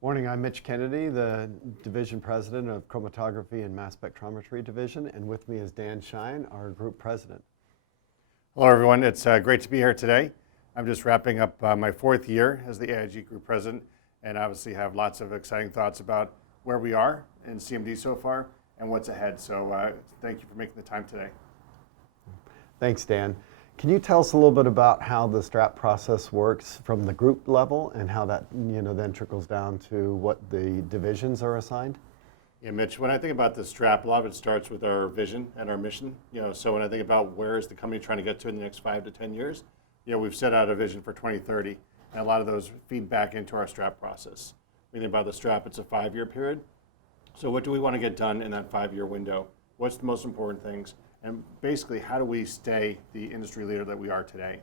Morning, I'm Mitch Kennedy, the Division President of Chromatography and Mass Spectrometry Division, and with me is Dan Shine, our Group President. Hello everyone, it's great to be here today. I'm just wrapping up my 4th year as the AIG Group President, and obviously have lots of exciting thoughts about where we are in CMD so far and what's ahead. So thank you for making the time today. Thanks, Dan. Can you tell us a little bit about how the strap process works from the group level and how that then trickles down to what the divisions are assigned? Yeah, Mitch, when I think about the strap, a lot of it starts with our vision and our mission. So when I think about where is the company trying to get to in the next 5 to 10 years, we've set out a vision for 2030, and a lot of those feed back into our strap process. When you think about the strap, it's a 5-year period. So what do we want to get done in that 5-year window? What's the most important things? And basically, how do we stay the industry leader that we are today?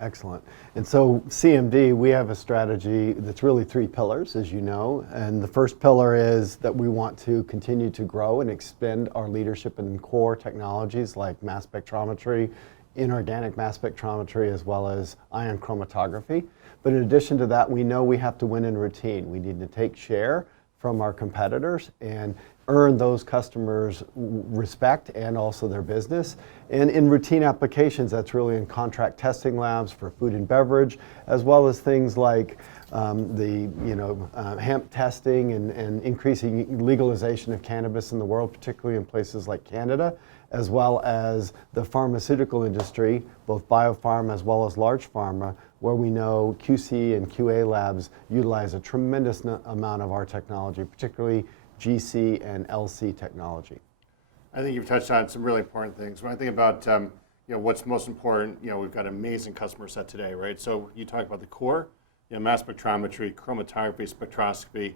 Excellent. And so CMD, we have a strategy that's really 3 pillars, as you know. And the first pillar is that we want to continue to grow and expand our leadership in core technologies like mass spectrometry, inorganic mass spectrometry, as well as ion chromatography. But in addition to that, we know we have to win in routine. We need to take share from our competitors and earn those customers' respect and also their business. And in routine applications, that's really in contract testing labs for food and beverage, as well as things like hemp testing and increasing legalization of cannabis in the world, particularly in places like Canada, as well as the pharmaceutical industry, both biopharma as well as large pharma, where we know QC and QA labs utilize a tremendous amount of our technology, particularly GC and LC technology. I think you've touched on some really important things. When I think about what's most important, we've got an amazing customer set today, right? So you talk about the core, mass spectrometry, chromatography, spectroscopy,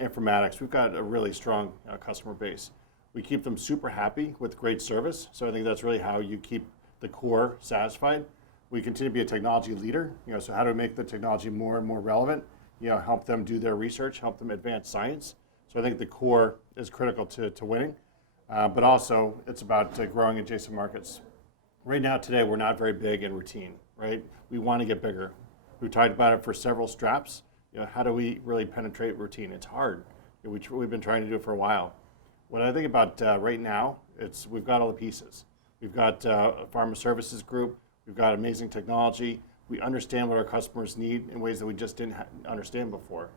informatics. We've got a really strong customer base. We keep them super happy with great service. So I think that's really how you keep the core satisfied. We continue to be a technology leader. So how do we make the technology more and more relevant? Help them do their research, help them advance science. So I think the core is critical to winning, but also it's about growing adjacent markets. Right now, today, we're not very big in routine, right? We want to get bigger. We've talked about it for several straps. How do we really penetrate routine? It's hard. We've been trying to do it for a while. What I think about right now, we've got all the pieces. We've got a pharma services group. We've got amazing technology. We understand what our customers need in ways that we just didn't understand before.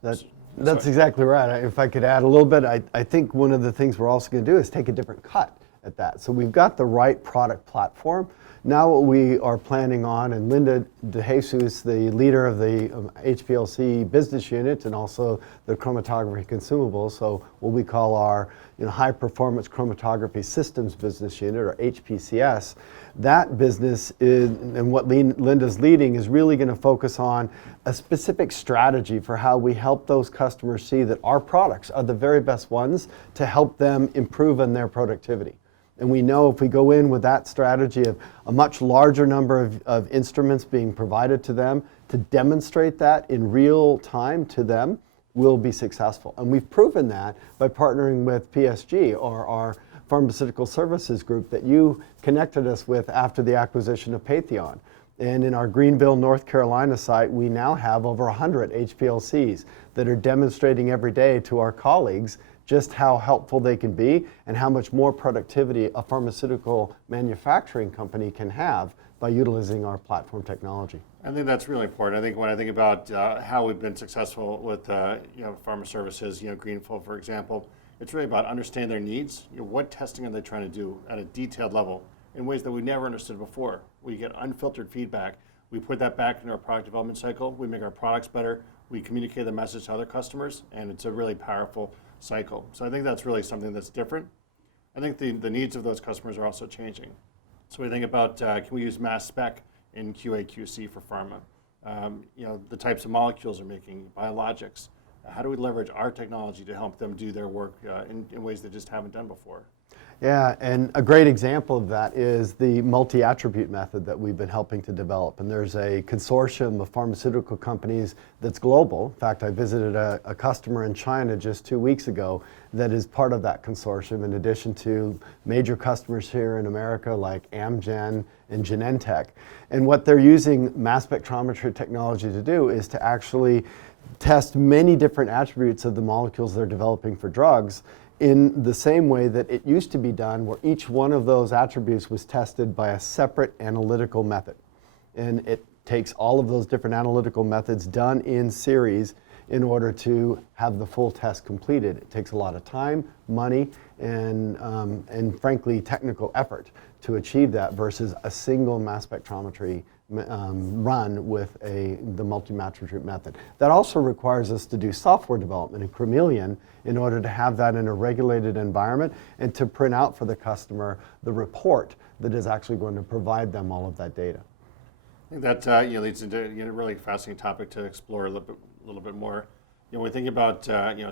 That's exactly right. If I could add a little bit, I think one of the things we're also going to do is take a different cut at that. So we've got the right product platform. Now what we are planning on, and Linda DeJesus, the leader of the HPLC business unit and also the chromatography consumables, so what we call our high performance chromatography systems business unit, or HPCS, that business is, and what Linda's leading, is really going to focus on a specific strategy for how we help those customers see that our products are the very best ones to help them improve on their productivity. And we know if we go in with that strategy of a much larger number of instruments being provided to them to demonstrate that in real time to them, we'll be successful. And we've proven that by partnering with PSG, or our pharmaceutical services group that you connected us with after the acquisition of Patheon. And in our Greenville, North Carolina site, we now have over 100 HPLCs that are demonstrating every day to our colleagues just how helpful they can be and how much more productivity a pharmaceutical manufacturing company can have by utilizing our platform technology. I think that's really important. I think when I think about how we've been successful with pharma services, Greenville, for example, it's really about understanding their needs. What testing are they trying to do at a detailed level in ways that we never understood before? We get unfiltered feedback. We put that back into our product development cycle. We make our products better. We communicate the message to other customers, and it's a really powerful cycle. So I think that's really something that's different. I think the needs of those customers are also changing. So we think about, can we use mass spec in QA, QC for pharma? The types of molecules they're making, biologics. How do we leverage our technology to help them do their work in ways they just haven't done before? Yeah, and a great example of that is the multi-attribute method that we've been helping to develop. And there's a consortium of pharmaceutical companies that's global. In fact, I visited a customer in China just 2 weeks ago that is part of that consortium, in addition to major customers here in America like Amgen and Genentech. And what they're using mass spectrometry technology to do is to actually test many different attributes of the molecules they're developing for drugs in the same way that it used to be done, where each one of those attributes was tested by a separate analytical method. And it takes all of those different analytical methods done in series in order to have the full test completed. It takes a lot of time, money, and frankly, technical effort to achieve that versus a single mass spectrometry run with the multi-attribute method. That also requires us to do software development in Chromeleon in order to have that in a regulated environment and to print out for the customer the report that is actually going to provide them all of that data. I think that leads into a really fascinating topic to explore a little bit more. When we think about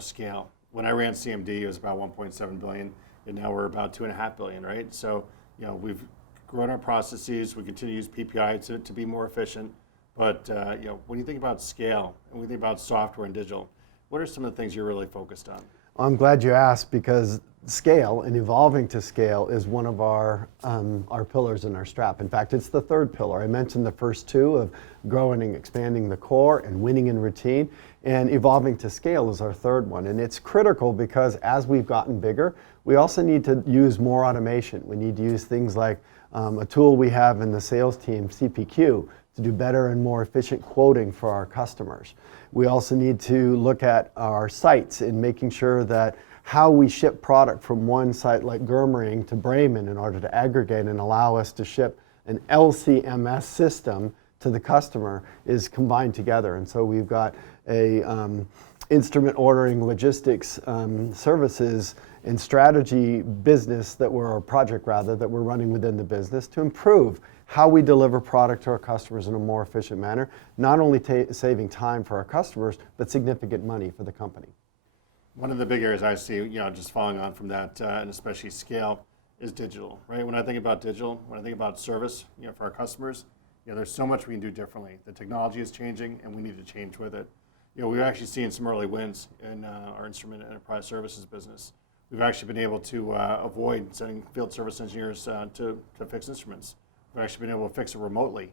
scale, when I ran CMD, it was about 1.7 billion, and now we're about 2.5 billion, right? So we've grown our processes. We continue to use PPI to be more efficient. But when you think about scale and we think about software and digital, what are some of the things you're really focused on? I'm glad you asked, because scale and evolving to scale is one of our pillars in our strap. In fact, it's the third pillar. I mentioned the first two of growing and expanding the core and winning in routine, and evolving to scale is our third one. And it's critical because as we've gotten bigger, we also need to use more automation. We need to use things like a tool we have in the sales team, CPQ, to do better and more efficient quoting for our customers. We also need to look at our sites and making sure that how we ship product from one site like Germering to Bremen in order to aggregate and allow us to ship an LCMS system to the customer is combined together. And so we've got a instrument ordering logistics services and strategy business or project rather, that we're running within the business to improve how we deliver product to our customers in a more efficient manner, not only saving time for our customers, but significant money for the company. One of the big areas I see, just following on from that, and especially scale, is digital, right? When I think about digital, when I think about service, for our customers, there's so much we can do differently. The technology is changing, and we need to change with it. We've actually seen some early wins in our instrument enterprise services business. We've actually been able to avoid sending field service engineers to fix instruments. We've actually been able to fix it remotely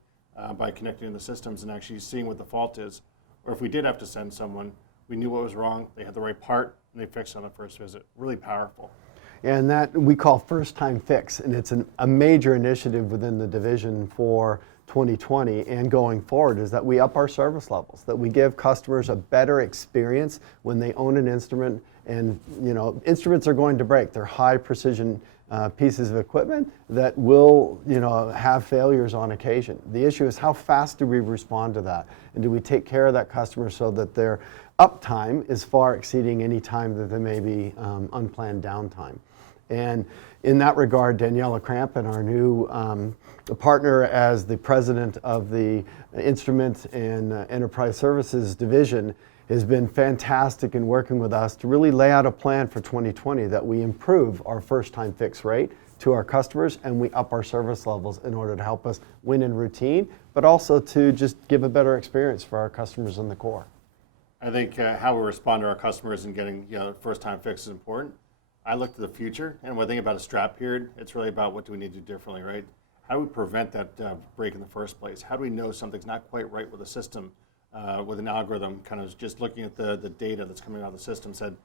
by connecting the systems and actually seeing what the fault is. Or if we did have to send someone, we knew what was wrong, they had the right part, and they fixed it on the first visit. Really powerful. And that we call first time fix, and it's a major initiative within the division for 2020 and going forward, is that we up our service levels, that we give customers a better experience when they own an instrument. And instruments are going to break. They're high precision pieces of equipment that will have failures on occasion. The issue is, how fast do we respond to that? And do we take care of that customer so that their uptime is far exceeding any time that there may be unplanned downtime? And in that regard, Daniela Crampen, our new partner as the president of the Instrument and Enterprise Services Division, has been fantastic in working with us to really lay out a plan for 2020 that we improve our first time fix rate to our customers and we up our service levels in order to help us win in routine, but also to just give a better experience for our customers in the core. I think how we respond to our customers and getting first time fix is important. I look to the future, and when I think about a strap period, it's really about what do we need to do differently, right? How do we prevent that break in the first place? How do we know something's not quite right with the system? With an algorithm, kind of just looking at the data that's coming out of the system, said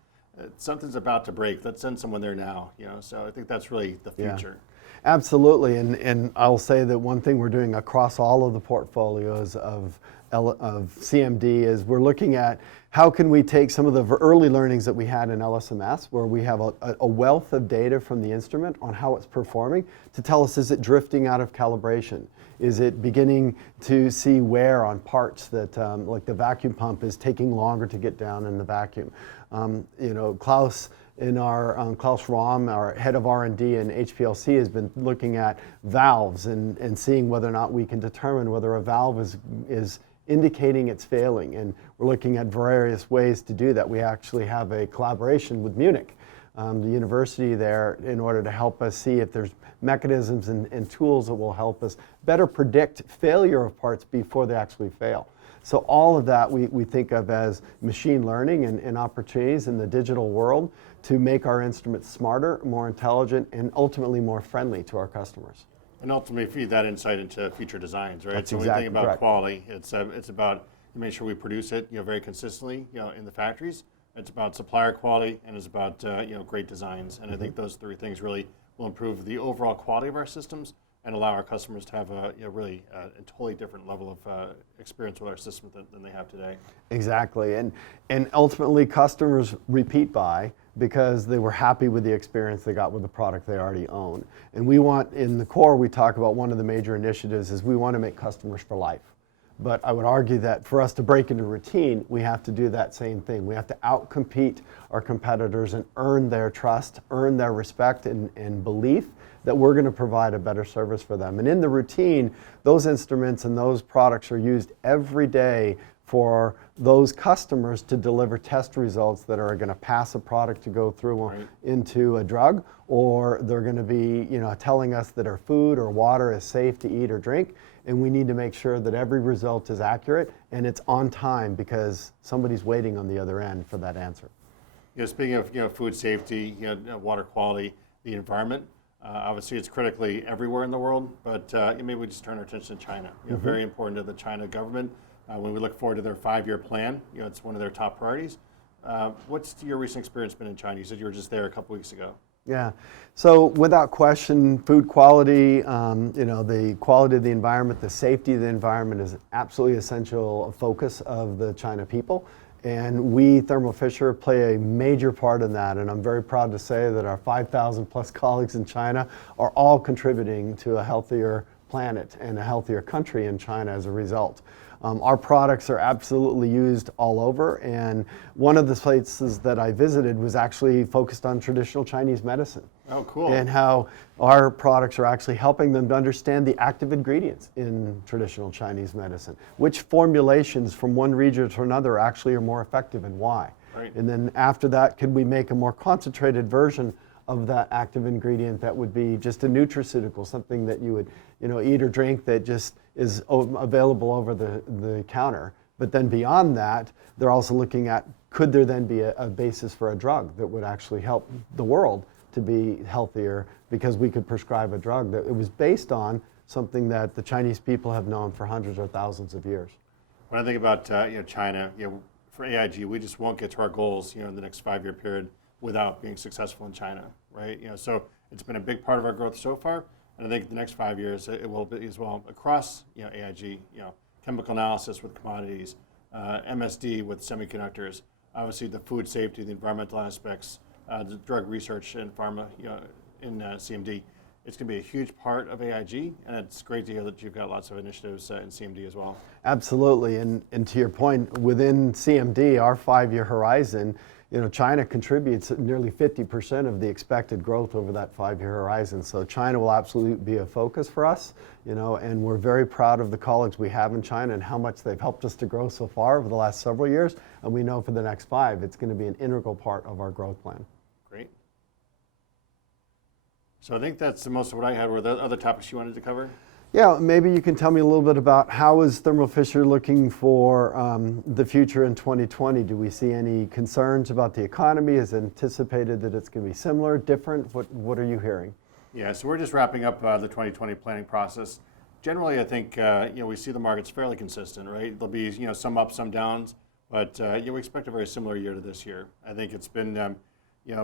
something's about to break. Let's send someone there now. So I think that's really the future. Yeah, absolutely, and I'll say that one thing we're doing across all of the portfolios of CMD is we're looking at how can we take some of the early learnings that we had in LSMS, where we have a wealth of data from the instrument on how it's performing, to tell us, is it drifting out of calibration? Is it beginning to see wear on parts that, like the vacuum pump is taking longer to get down in the vacuum? Klaus Rahm, our head of R&D in HPLC, has been looking at valves and seeing whether or not we can determine whether a valve is indicating it's failing. And we're looking at various ways to do that. We actually have a collaboration with Munich, the university there, in order to help us see if there's mechanisms and tools that will help us better predict failure of parts before they actually fail. So all of that we think of as machine learning and opportunities in the digital world to make our instruments smarter, more intelligent, and ultimately more friendly to our customers. And ultimately feed that insight into future designs, right? That's so when exactly we think about correct. quality, it's about to make sure we produce it, very consistently, in the factories. It's about supplier quality and it's about great designs. And I think those three things really will improve the overall quality of our systems and allow our customers to have a really a totally different level of experience with our system than they have today. Exactly, and ultimately customers repeat buy because they were happy with the experience they got with the product they already own. And we want, in the core, we talk about one of the major initiatives is we want to make customers for life. But I would argue that for us to break into routine, we have to do that same thing. We have to outcompete our competitors and earn their trust, earn their respect and belief that we're going to provide a better service for them. And in the routine, those instruments and those products are used every day for those customers to deliver test results that are going to pass a product to go through into a drug, or they're going to be telling us that our food or water is safe to eat or drink. And we need to make sure that every result is accurate and it's on time because somebody's waiting on the other end for that answer. Speaking of food safety, water quality, the environment, obviously it's critically everywhere in the world, but maybe we just turn our attention to China. Very important to the China government. When we look forward to their 5-year plan, it's one of their top priorities. What's your recent experience been in China? You said you were just there a couple weeks ago. Yeah, so without question, food quality, the quality of the environment, the safety of the environment is absolutely essential focus of the China people. And we, Thermo Fisher, play a major part in that. And I'm very proud to say that our 5,000 plus colleagues in China are all contributing to a healthier planet and a healthier country in China as a result. Our products are absolutely used all over, and one of the places that I visited was actually focused on traditional Chinese medicine. Oh, cool. And how our products are actually helping them to understand the active ingredients in traditional Chinese medicine, which formulations from one region to another actually are more effective and why. Right. And then after that, could we make a more concentrated version of that active ingredient that would be just a nutraceutical, something that you would eat or drink that just is available over the counter. But then beyond that, they're also looking at, could there then be a basis for a drug that would actually help the world to be healthier, because we could prescribe a drug that it was based on something that the Chinese people have known for hundreds or thousands of years. When I think about China, for AIG, we just won't get to our goals in the next 5-year period without being successful in China, right? So it's been a big part of our growth so far. And I think the next 5 years it will be as well across AIG, chemical analysis with commodities, MSD with semiconductors, obviously the food safety, the environmental aspects, the drug research and pharma, in CMD. It's going to be a huge part of AIG, and it's great to hear that you've got lots of initiatives in CMD as well. Absolutely, and to your point, within CMD, our 5-year horizon, China contributes nearly 50% of the expected growth over that 5-year horizon. So China will absolutely be a focus for us, and we're very proud of the colleagues we have in China and how much they've helped us to grow so far over the last several years. And we know for the next 5, it's going to be an integral part of our growth plan. Great. So I think that's the most of what I had. Were there other topics you wanted to cover? Yeah, maybe you can tell me a little bit about how is Thermo Fisher looking for the future in 2020? Do we see any concerns about the economy? Is it anticipated that it's going to be similar, different? What are you hearing? Yeah, so we're just wrapping up the 2020 planning process. Generally, I think we see the markets fairly consistent, right? There'll be some ups, some downs, but we expect a very similar year to this year. I think it's been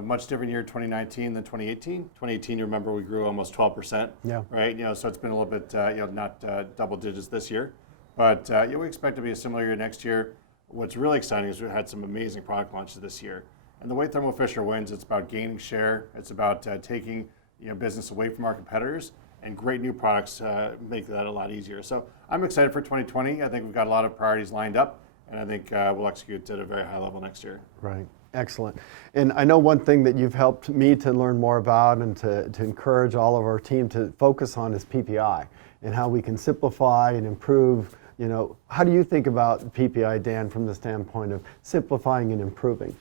much different year 2019 than 2018. 2018, you remember, we grew almost 12%. Yeah. Right. So it's been a little bit not double digits this year, but we expect to be a similar year next year. What's really exciting is we've had some amazing product launches this year, and the way Thermo Fisher wins, it's about gaining share. It's about taking business away from our competitors, and great new products make that a lot easier. So I'm excited for 2020. I think we've got a lot of priorities lined up, and I think we'll execute at a very high level next year. Right. Excellent. And I know one thing that you've helped me to learn more about and to encourage all of our team to focus on is PPI and how we can simplify and improve. How do you think about PPI, Dan, from the standpoint of simplifying and improving?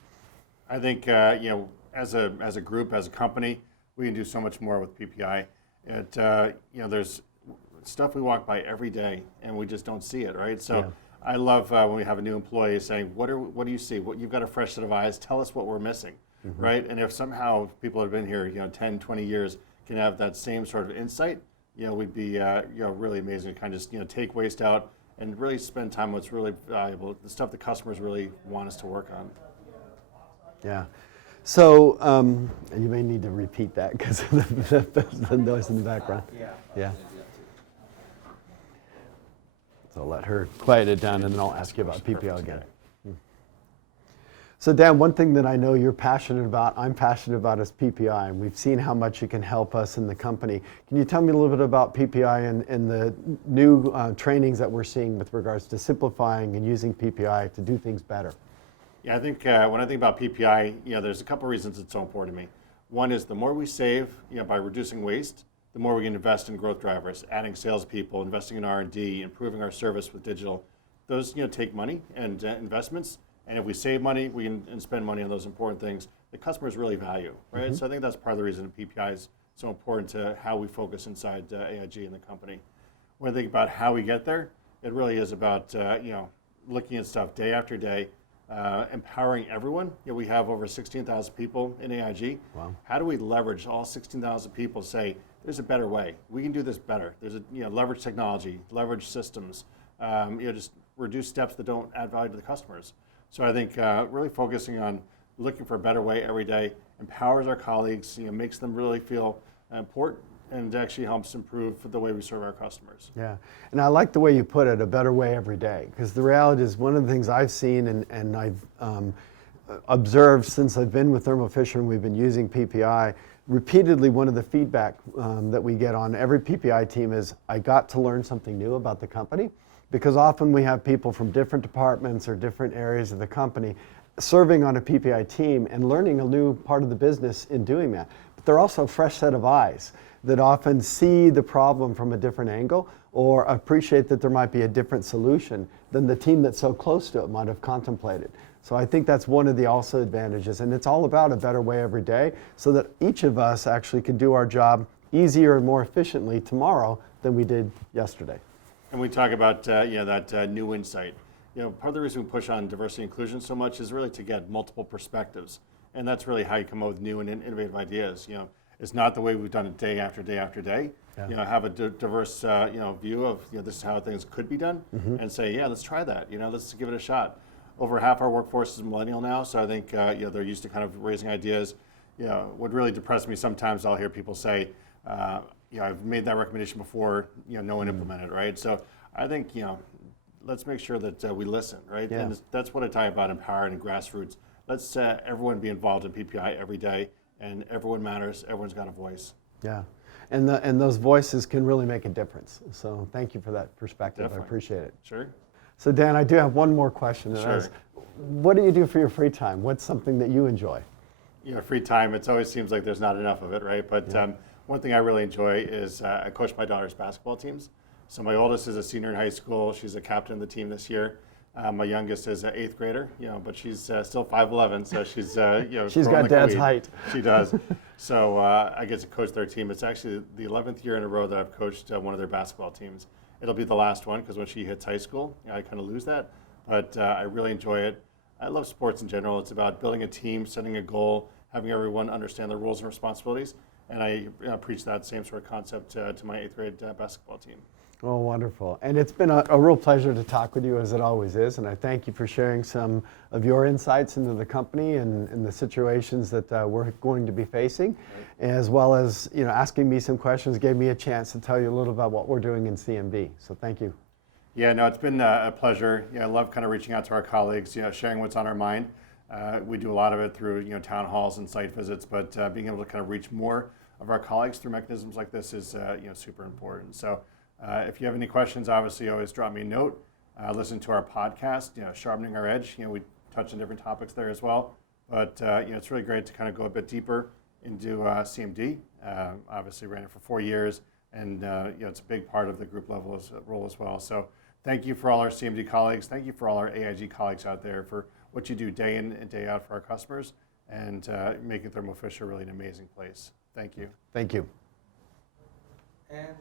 I think as a group, as a company, we can do so much more with PPI. There's stuff we walk by every day and we just don't see it, right? So. Yeah. I love when we have a new employee saying, what do you see? You've got a fresh set of eyes. Tell us what we're missing, right? And if somehow people that have been here 10, 20 years can have that same sort of insight, we'd be really amazing to kind of just take waste out and really spend time on what's really valuable, the stuff the customers really want us to work on. Yeah. So you may need to repeat that because of the noise in the background. Yeah. So I'll let her quiet it down, and then I'll ask you about PPI again. So Dan, one thing that I know you're passionate about, I'm passionate about, is PPI, and we've seen how much it can help us in the company. Can you tell me a little bit about PPI and the new trainings that we're seeing with regards to simplifying and using PPI to do things better? Yeah, I think when I think about PPI, there's a couple reasons it's so important to me. One is the more we save, by reducing waste, the more we can invest in growth drivers, adding salespeople, investing in R&D, improving our service with digital. Those, take money and investments. And if we save money, we can spend money on those important things the customers really value, right? Mm-hmm. So I think that's part of the reason PPI is so important to how we focus inside AIG and the company. When I think about how we get there, it really is about looking at stuff day after day, empowering everyone. We have over 16,000 people in AIG. Wow. How do we leverage all 16,000 people to say, there's a better way. We can do this better. There's leverage technology, leverage systems, just reduce steps that don't add value to the customers. So I think really focusing on looking for a better way every day empowers our colleagues, makes them really feel important, and actually helps improve the way we serve our customers. Yeah, and I like the way you put it, a better way every day, because the reality is one of the things I've seen and I've observed since I've been with Thermo Fisher and we've been using PPI, repeatedly one of the feedback that we get on every PPI team is, I got to learn something new about the company. Because often we have people from different departments or different areas of the company serving on a PPI team and learning a new part of the business in doing that. But they're also a fresh set of eyes that often see the problem from a different angle or appreciate that there might be a different solution than the team that's so close to it might have contemplated. So I think that's one of the also advantages. And it's all about a better way every day so that each of us actually can do our job easier and more efficiently tomorrow than we did yesterday. And we talk about that new insight. Part of the reason we push on diversity and inclusion so much is really to get multiple perspectives, and that's really how you come up with new and innovative ideas. It's not the way we've done it day after day after day. Yeah. Have a diverse view of this is how things could be done, mm-hmm. and say let's try that. Let's give it a shot. Over half our workforce is millennial now, so I think they're used to kind of raising ideas. What really depresses me sometimes, I'll hear people say. I've made that recommendation before, no one implemented, right? So I think, let's make sure that we listen, right? Yeah. And that's what I talk about empowering and grassroots. Let's everyone be involved in PPI every day, and everyone matters. Everyone's got a voice. Yeah, and those voices can really make a difference. So thank you for that perspective. Definitely. I appreciate it. Sure. So Dan, I do have one more question. Sure. What do you do for your free time? What's something that you enjoy? Free time, it always seems like there's not enough of it, right? But one thing I really enjoy is I coach my daughter's basketball teams. So my oldest is a senior in high school. She's a captain of the team this year. My youngest is an 8th grader, but she's still 5'11", so she's she's got Dad's height. She does. So I get to coach their team. It's actually the 11th year in a row that I've coached one of their basketball teams. It'll be the last one because when she hits high school, I kind of lose that. But I really enjoy it. I love sports in general. It's about building a team, setting a goal, having everyone understand their roles and responsibilities. And I preach that same sort of concept to my 8th grade basketball team. Oh, wonderful. And it's been a real pleasure to talk with you, as it always is. And I thank you for sharing some of your insights into the company and the situations that we're going to be facing, right. As well as asking me some questions, gave me a chance to tell you a little about what we're doing in CMD. So thank you. Yeah, no, it's been a pleasure. I love kind of reaching out to our colleagues, sharing what's on our mind. We do a lot of it through town halls and site visits, but being able to kind of reach more of our colleagues through mechanisms like this is super important. So if you have any questions, obviously always drop me a note. Listen to our podcast, Sharpening Our Edge. We touch on different topics there as well. But it's really great to kind of go a bit deeper into CMD. Obviously ran it for 4 years, and it's a big part of the group level role as well. So thank you for all our CMD colleagues. Thank you for all our AIG colleagues out there for what you do day in and day out for our customers, and making Thermo Fisher really an amazing place. Thank you. Thank you. And